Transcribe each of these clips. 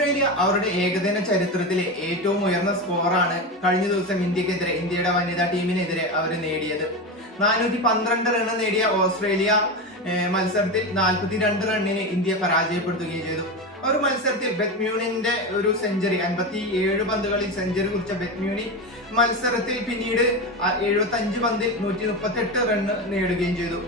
Australia അവരുടെ ഏകദിന ചരിത്രത്തിലെ ഏറ്റവും ഉയർന്ന സ്കോറാണ് കഴിഞ്ഞ ദിവസം ഇന്ത്യയുടെ വനിതാ ടീമിനെതിരെ അവർ നേടിയത്. 412 റൺ നേടിയ ഓസ്ട്രേലിയ മത്സരത്തിൽ 42 റണ്ണിന് ഇന്ത്യ പരാജയപ്പെടുത്തുകയും ചെയ്തു. ഒരു മത്സരത്തിൽ ബെത്മ്യൂണിന്റെ ഒരു സെഞ്ചുറി, 57 പന്തുകളിൽ സെഞ്ചുറി കുറിച്ച ബെത്മ്യൂണി മത്സരത്തിൽ പിന്നീട് 75 പന്തിൽ 138 റണ്ണ് നേടുകയും ചെയ്തു.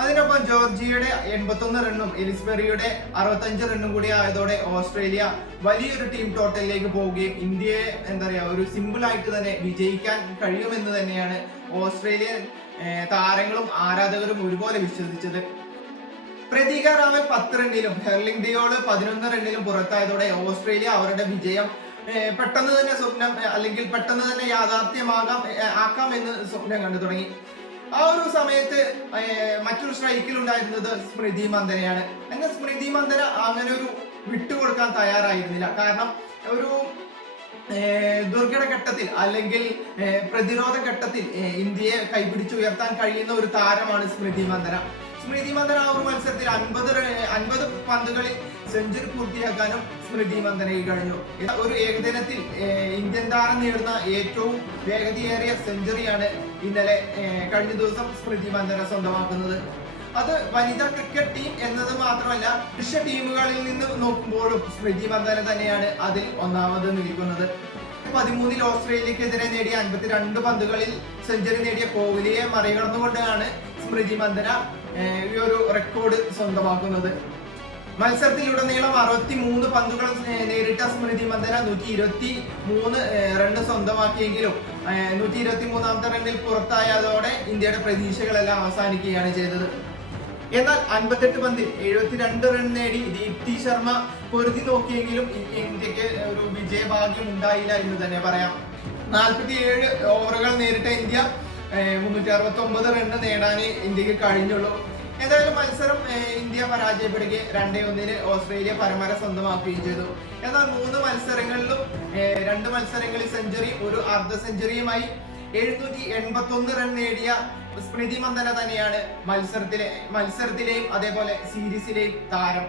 അതിനൊപ്പം ജോർജിയയുടെ 81 റണ്ണും എലിസ്ബെറിയുടെ 65 റണ്ണും കൂടി ആയതോടെ ഓസ്ട്രേലിയ വലിയൊരു ടീം ടോട്ടലിലേക്ക് പോവുകയും ഇന്ത്യയെ ഒരു സിമ്പിൾ ആയിട്ട് തന്നെ വിജയിക്കാൻ കഴിയുമെന്ന് തന്നെയാണ് ഓസ്ട്രേലിയൻ താരങ്ങളും ആരാധകരും ഒരുപോലെ വിശ്വസിച്ചത്. പ്രതീക റാവൽ 10 റണ്ണിലും ഹെർലിംഗ് ഡിയോള് 11 റണ്ണിലും പുറത്തായതോടെ ഓസ്ട്രേലിയ അവരുടെ വിജയം പെട്ടെന്ന് തന്നെ ആക്കാം എന്ന് സ്വപ്നം കണ്ടു തുടങ്ങി. ആ ഒരു സമയത്ത് മറ്റൊരു സ്ട്രൈക്കിൽ ഉണ്ടായിരുന്നത് സ്മൃതി മന്ദനയാണ്. എന്നാൽ സ്മൃതി മന്ദന അങ്ങനെ ഒരു വിട്ടുകൊടുക്കാൻ തയ്യാറായിരുന്നില്ല. കാരണം ഒരു ദുർഘട ഘട്ടത്തിൽ അല്ലെങ്കിൽ പ്രതിരോധ ഘട്ടത്തിൽ ഇന്ത്യയെ കൈപിടിച്ചുയർത്താൻ കഴിയുന്ന ഒരു താരമാണ് സ്മൃതി മന്ദന. ആ ഒരു മത്സരത്തിൽ 50 പന്തുകളിൽ സെഞ്ചുറി പൂർത്തിയാക്കാനും സ്മൃതി മന്ദനയ്ക്ക് കഴിഞ്ഞു. ഒരു ഏകദിനത്തിൽ ഇന്ത്യൻ താരം നേടുന്ന ഏറ്റവും വേഗതയേറിയ സെഞ്ചുറിയാണ് കഴിഞ്ഞ ദിവസം സ്മൃതി മന്ദന സ്വന്തമാക്കുന്നത്. അത് വനിതാ ക്രിക്കറ്റ് ടീം എന്നത് മാത്രമല്ല, പുരുഷ ടീമുകളിൽ നിന്ന് നോക്കുമ്പോഴും സ്മൃതി മന്ദന തന്നെയാണ് അതിൽ ഒന്നാമത് നിൽക്കുന്നത്. 13 ഓസ്ട്രേലിയക്കെതിരെ നേടിയ 52 പന്തുകളിൽ സെഞ്ചുറി നേടിയ കോഹ്ലിയെ മറികടന്നുകൊണ്ടാണ് സ്മൃതി മന്ദന ഈ ഒരു റെക്കോർഡ് സ്വന്തമാക്കുന്നത്. മത്സരത്തിലുടനീളം 63 പന്തുകൾ നേരിട്ട സ്മൃതി മന്ദന 123 റണ്ണ് സ്വന്തമാക്കിയെങ്കിലും 123ാമത്തെ റണ്ണിൽ പുറത്തായതോടെ ഇന്ത്യയുടെ പ്രതീക്ഷകളെല്ലാം അവസാനിക്കുകയാണ് ചെയ്തത്. എന്നാൽ 58 പന്തിൽ 72 റൺ നേടി ദീപ്തി ശർമ്മ പൊരുതി നോക്കിയെങ്കിലും ഇന്ത്യക്ക് ഒരു വിജയഭാഗ്യം ഉണ്ടായില്ല എന്ന് തന്നെ പറയാം. 47 ഓവറുകൾ നേരിട്ട ഇന്ത്യ 369 റണ്ണ് നേടാൻ ഇന്ത്യക്ക് കഴിഞ്ഞുള്ളൂ. എന്തായാലും മത്സരം ഇന്ത്യ പരാജയപ്പെടുകയും 2-1 ഓസ്ട്രേലിയ പരമ്പര സ്വന്തമാക്കുകയും ചെയ്തു. എന്നാൽ 3 മത്സരങ്ങളിലും 2 മത്സരങ്ങളിൽ സെഞ്ചുറി, ഒരു അർദ്ധ സെഞ്ചുറിയുമായി 781 റൺ നേടിയ സ്മൃതി മന്ദന തന്നെയാണ് മത്സരത്തിലെയും അതേപോലെ സീരീസിലെയും താരം.